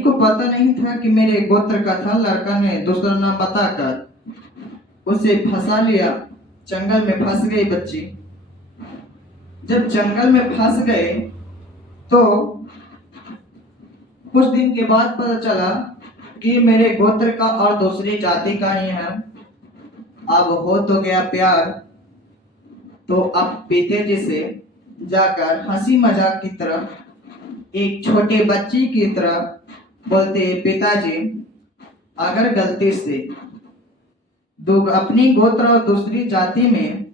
को पता नहीं था कि मेरे गोत्र का था। लड़का ने दूसरा नाम बताकर उसे फंसा लिया। जंगल में फंस गई बच्ची। जब जंगल में फंस गए तो कुछ दिन के बाद पता चला कि मेरे गोत्र का और दूसरी जाति का ही है। अब हो तो गया प्यार। तो अब पिताजी से जाकर हंसी मजाक की तरह एक छोटे बच्ची की तरह बोलते, पिताजी अगर गलती से अपनी गोत्र और दूसरी जाति में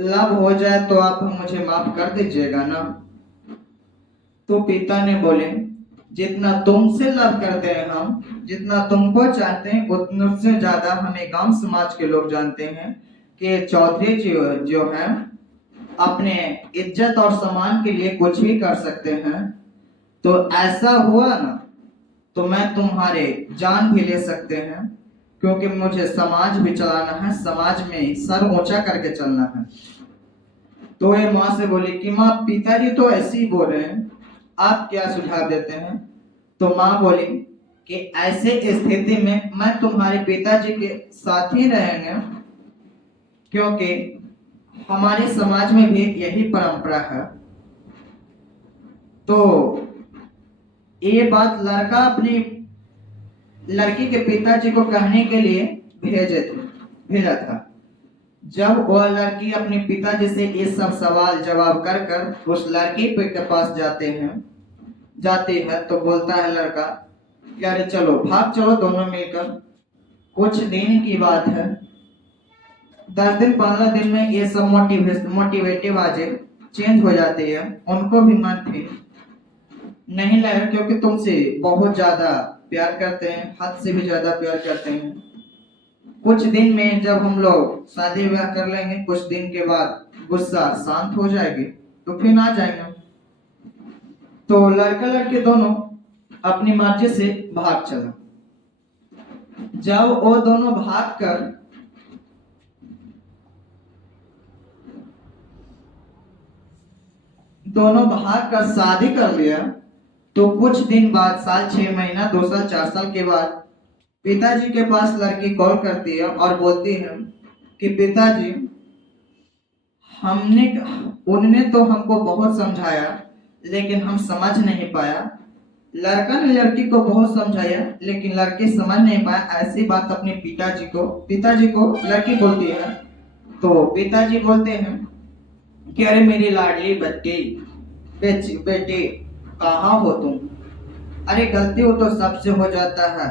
लव हो जाए तो आप मुझे माफ कर दीजिएगा ना। तो पिता ने बोले, जितना तुमसे लव करते हैं हम, जितना तुमको चाहते हैं, उतने से ज्यादा हमें गांव समाज के लोग जानते हैं कि चौधरी जी जो है अपने इज्जत और सम्मान के लिए कुछ भी कर सकते हैं। तो ऐसा हुआ ना तो मैं तुम्हारे जान भी ले सकते हैं, क्योंकि मुझे समाज भी चलाना है, समाज में सर ऊंचा करके चलना है। तो ये माँ से बोली कि माँ पिताजी तो ऐसे ही बोल रहे हैं, आप क्या सुझाव देते हैं। तो माँ बोली कि ऐसे स्थिति में मैं तुम्हारे पिताजी के साथ ही रहेंगे, क्योंकि हमारे समाज में भी यही परंपरा है। तो ये बात लड़का अपनी लड़की के पिताजी को कहने के लिए भेजा था। जब वह लड़की अपने पिताजी से ये सब सवाल जवाब कर कर उस लड़की के पास जाते हैं तो बोलता है लड़का कि अरे चलो भाग चलो दोनों मिलकर। कुछ दिन की बात है, 10 दिन 15 दिन में ये सब मोटिवेटिव बातें चेंज हो जाती है। उनको भी मन थी नहीं लगा, क्योंकि तुमसे बहुत ज्यादा प्यार करते हैं, हद से भी ज्यादा प्यार करते हैं। कुछ दिन में जब हम लोग शादी ब्याह कर लेंगे, कुछ दिन के बाद गुस्सा शांत हो जाएगी तो फिर आ जाएंगे। तो लड़का लड़के दोनों अपनी मर्जी से भाग चला। जब वो दोनों भाग कर शादी कर लिया तो कुछ दिन बाद, साल 6 महीना 2 साल 4 साल के बाद पिताजी के पास लड़की कॉल करती है और बोलती है कि पिताजी उन्होंने तो हमको बहुत समझाया लेकिन हम समझ नहीं पाया। लड़का ने लड़की को बहुत समझाया लेकिन लड़की समझ नहीं पाया। ऐसी बात अपने पिताजी को लड़की बोलती है। तो पिताजी बोलते हैं कि अरे मेरी लाडली बेटी कहाँ हो तुम। अरे गलती हो तो सबसे हो जाता है,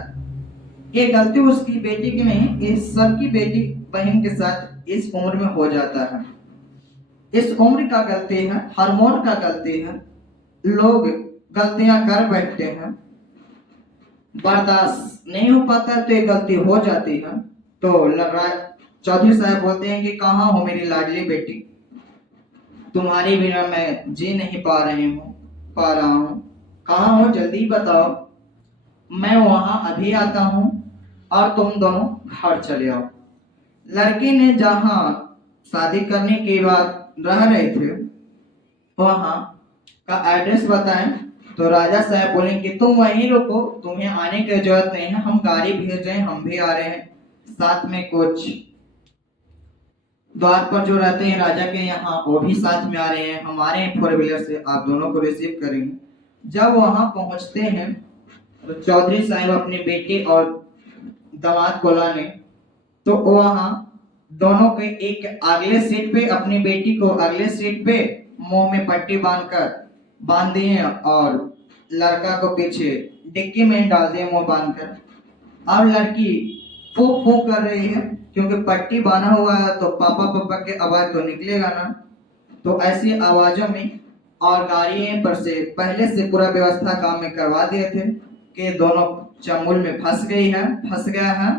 ये गलती उसकी बेटी की नहीं, इस सबकी बेटी बहन के साथ इस उम्र में हो जाता है। इस उम्र का गलती है, हार्मोन का गलती है, लोग गलतियां कर बैठते हैं, बर्दाश्त नहीं हो पाता तो ये गलती हो जाती है। तो चौधरी साहब बोलते हैं कि कहाँ हो मेरी लाडली बेटी, तुम्हारी बिना मैं जी नहीं पा रहा हूँ, कहाँ हो जल्दी बताओ, मैं वहां अभी आता हूँ और तुम दोनों घर चले आओ। लड़की ने जहाँ शादी करने के बाद रह रहे थे वहां का एड्रेस बताएं तो राजा साहब बोले कि तुम वहीं रुको, तुम्हें आने की जरूरत नहीं है, हम गाड़ी भेज रहे हैं, हम भी आ रहे हैं, साथ में कुछ द्वार पर जो रहते हैं राजा के यहाँ वो भी साथ में आ रहे हैं, हमारे 4 व्हीलर से आप दोनों को रिसीव करेंगे। जब वहां पहुंचते हैं तो चौधरी साहब अपने बेटे और दामाद को लाने तो वहां दोनों के एक अगले सीट पे, अपनी बेटी को अगले सीट पे मुंह में पट्टी बांध दिए और लड़का को पीछे डिक्की में डाल दिए मुंह बांधकर। अब लड़की फूक फूक कर रही है, क्योंकि पट्टी बांधा हुआ है तो पापा पापा के आवाज तो निकलेगा ना। तो ऐसी आवाजों में और गाड़ियों पर से पहले से पूरा व्यवस्था काम में करवा दिए थे कि दोनों चंगुल में फंस गया है,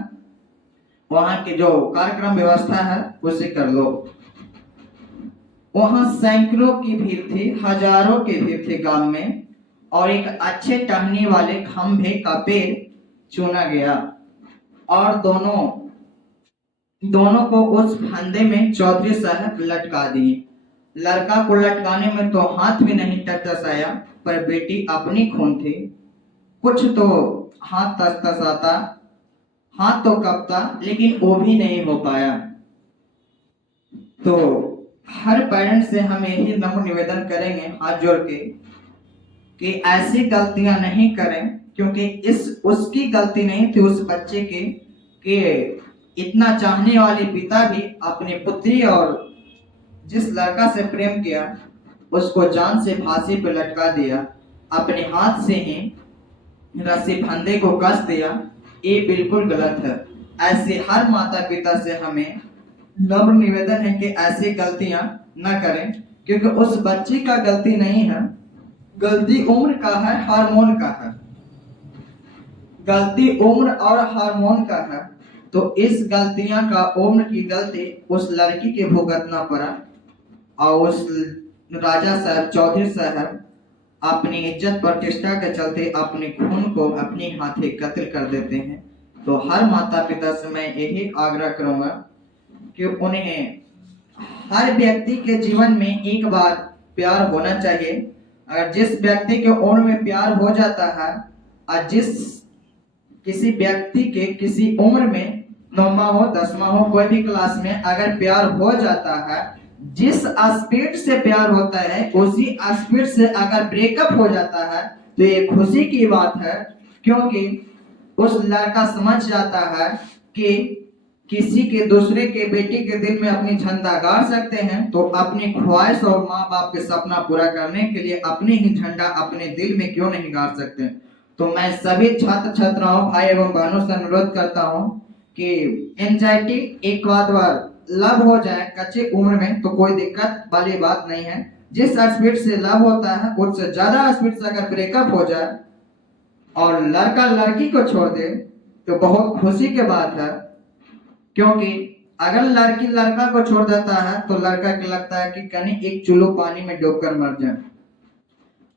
वहां की जो कार्यक्रम व्यवस्था है उसे कर लो। वहां सैकड़ों की भीड़ थी, हजारों की भीड़ थी गांव में, और एक अच्छे टहनी वाले खंभे का पेड़ चुना गया और दोनों को उस फंदे में चौधरी साहब लटका दिए। लड़का को लटकाने में तो हाथ भी नहीं टचकाया, पर बेटी अपनी खून थी, कुछ तो हाथ तसतसाता, हाथ तो कांपता, लेकिन वो भी नहीं हो पाया। तो हर पेरेंट्स से हम यही नम्र निवेदन करेंगे हाथ जोड़ के कि ऐसी गलतियां नहीं करें, क्योंकि इस उसकी गलती नहीं थी उस बच्चे की कि इतना चाहने वाले पिता भी अपनी पुत्री और जिस लड़का से प्रेम किया उसको जान से फांसी पर लटका दिया, अपने हाथ से ही रस्सी फंदे को कस दिया। ये बिल्कुल गलत है। ऐसे हर माता पिता से हमें नम्र निवेदन है कि ऐसी गलतियां न करें, क्योंकि उस बच्ची का गलती नहीं है, गलती उम्र का है, हार्मोन का है। गलती उम्र और हार्मोन का है। तो इस गलतियां का उम्र की गलती उस लड़की के भुगतना पड़ा और उस राजा साहब चौधरी साहब अपनी इज्जत प्रतिष्ठा के चलते अपने खून को अपने हाथे कत्ल कर देते हैं। तो हर माता पिता से मैं यही आग्रह करूंगा कि उन्हें हर व्यक्ति के जीवन में एक बार प्यार होना चाहिए। अगर जिस व्यक्ति के उम्र में प्यार हो जाता है और जिस किसी व्यक्ति के किसी उम्र में 9वां हो 10वां हो कोई भी क्लास में अगर प्यार हो जाता है, जिस स्पीड से प्यार होता है उसी स्पीड से अगर ब्रेकअप हो जाता है तो ये खुशी की बात है, क्योंकि उस लड़का समझ जाता है कि किसी के दूसरे के बेटी के दिल में अपनी झंडा गाड़ सकते हैं, तो अपनी ख्वाहिश और माँ बाप के सपना पूरा करने के लिए अपनी ही झंडा अपने दिल में क्यों नहीं गाड़ सकते। तो मैं सभी छात्र छात्राओं भाई एवं बहनों से अनुरोध करता हूँ कि एंजाइटी एक बार लव हो जाए कच्ची उम्र में तो कोई दिक्कत वाली बात नहीं है। जिस स्पीड से लव होता है उससे ज्यादा स्पीड से अगर ब्रेकअप हो जाए और लड़का लड़की को छोड़ दे तो बहुत खुशी की बात है, क्योंकि अगर लड़की लड़का को छोड़ देता है तो लड़का को लगता है कि कहीं एक चुल्लू पानी में डूबकर मर जाए।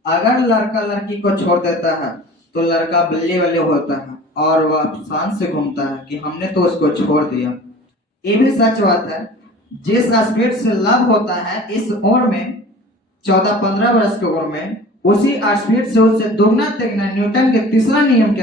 अगर लड़का लड़की को छोड़ देता है तो लड़का बल्ले बल्ले होता है और वह शान से घूमता है कि हमने तो उसको छोड़ दिया। ये भी सच बात है। जिस स्पीड से लव होता है इस उम्र में 14-15 वर्ष की उम्र में, उसी स्पीड से उससे दुगना तिगना न्यूटन के तीसरा नियम के